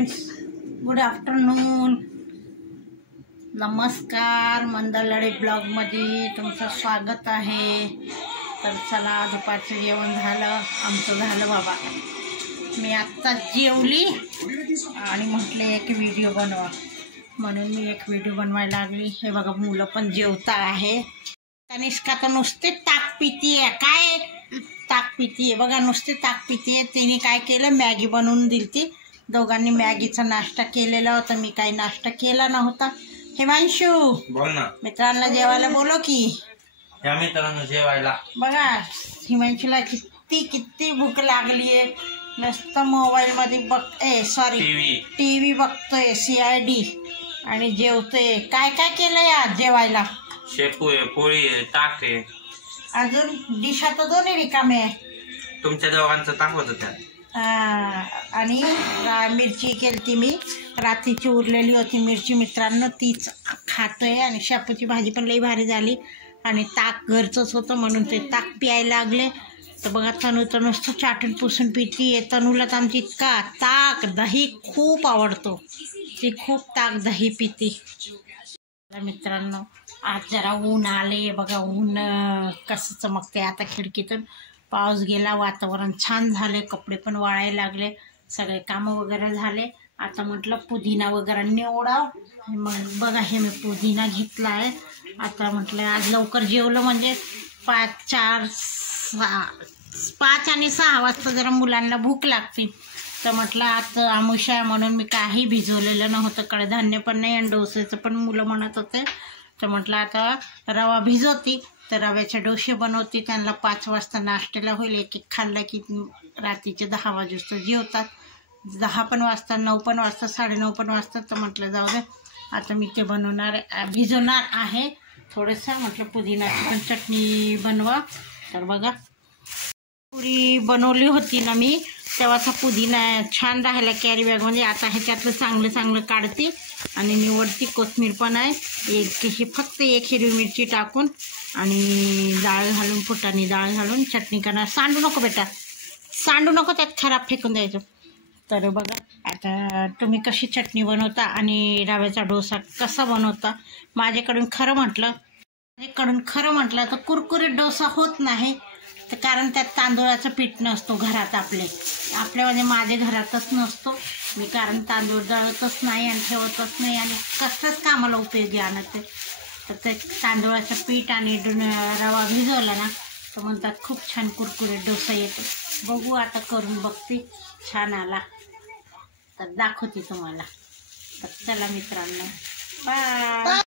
Friends, good afternoon, नमस्कार. मंदार लढे ब्लॉगमध्ये तुमचं स्वागत आहे. तर चला, दुपारचं जेवण झालं, आमचं झालं बाबा. मी आत्ता जेवली आणि म्हटले एक व्हिडिओ बनवा, म्हणून मी एक व्हिडिओ बनवायला लागली. हे बघा, मुलं पण जेवता आहे. तनिष्का तर नुसते ताक पितीये. काय ताक पितीये बघा, नुसते ताक पितीये. तिने काय केलं, मॅगी बनवून दिलती. दोघांनी मॅगीचा नाश्ता केलेला होता, मी काही नाश्ता केला नव्हता. हिमांशू, बोल ना. मित्रांना जेवायला बोलो की. या मित्रांनो जेवायला. बघा, हिमांशूला किती भूक लागलीये. नुसतं मोबाईल मध्ये बघतोय, सॉरी टीव्ही बघतोय, CID, आणि जेवतोय. काय काय केलंय आज जेवायला? शेपू आहे, पोळी आहे, ताक आहे. अजून डिशा तर दोन्ही रिकामे आहे. तुमच्या दोघांचं ताक होतं त्यात. आणि मिरची केलती मी, रात्रीची उरलेली होती मिरची मित्रांनो, तीच खातोय. आणि शेपूची भाजी पण लई भारी झाली. आणि ताक घरचंच होतं म्हणून ते ताक प्यायला लागले. तर बघा, तनू तर नुसतं चाटून पुसून पिती. तनूला तर आमची इतका ताक दही खूप आवडतो, ती खूप ताक दही पिती. मित्रांनो, आज जरा ऊन आले बघा, ऊन कसं चमकते आता खिडकीतून. पाऊस गेला, वातावरण छान झाले, कपडे पण वाळायला लागले, सगळे कामं वगैरे झाले. आता म्हटलं पुदिना वगैरे निवडाव. मग बघा, हे मी पुदिना घेतला आहे. आता म्हटलं आज लवकर जेवलं म्हणजे 5 आणि 6 वाजता जरा मुलांना भूक लागते. तर म्हटलं आता आमुषा आहे म्हणून मी काही भिजवलेलं नव्हतं, कडधान्य पण नाही आणि डोसेचं पण मुलं म्हणत होते. तर म्हटलं आता रवा भिजवती, तर रव्याचे डोसे बनवते, त्यांना 5 वाजता नाश्त्याला होईल. एक खाल्लं की रात्रीचे 10 वाजता जेवतात. 10 पण वाजता, 9 पण वाजता, 9:30 पण वाजतात. तर म्हटलं जाऊ दे, आता मी ते भिजवणार आहे थोडंसं. म्हटलं पुदिनाची पण चटणी बनवा. तर बघा, पुरी बनवली होती ना मी, तेव्हाचा पुदिना छान राहिला कॅरी बॅगमध्ये. आता ह्याच्यातलं चांगलं काढते आणि निवडती. कोथिंबीर पण आहे, फक्त एक हिरवी मिरची टाकून आणि डाळ घालून, फुटाणी डाळ घालून चटणी करणार. सांडू नको बेटा, सांडू नको, त्यात खराब फेकून द्यायचं. तर बघा, आता तुम्ही कशी चटणी बनवता आणि रव्याचा डोसा कसा बनवता. माझ्याकडून खरं म्हटलं तर कुरकुरीत डोसा होत नाही, तर कारण त्यात तांदूळाचं पीठ नसतो घरात. आपल्यामध्ये माझ्या घरातच नसतो मी, कारण तांदूळ दळतच नाही आणि ठेवतच नाही आणि कसलंच कामाला उपयोगी आणत. तर ते तांदूळाचं पीठ आणि रवा भिजवला ना, तर म्हणतात खूप छान कुरकुरीत डोसा येतो. बघू, आता करून बघते. छान आला तर दाखवते तुम्हाला. तर चला मित्रांनो, बाय.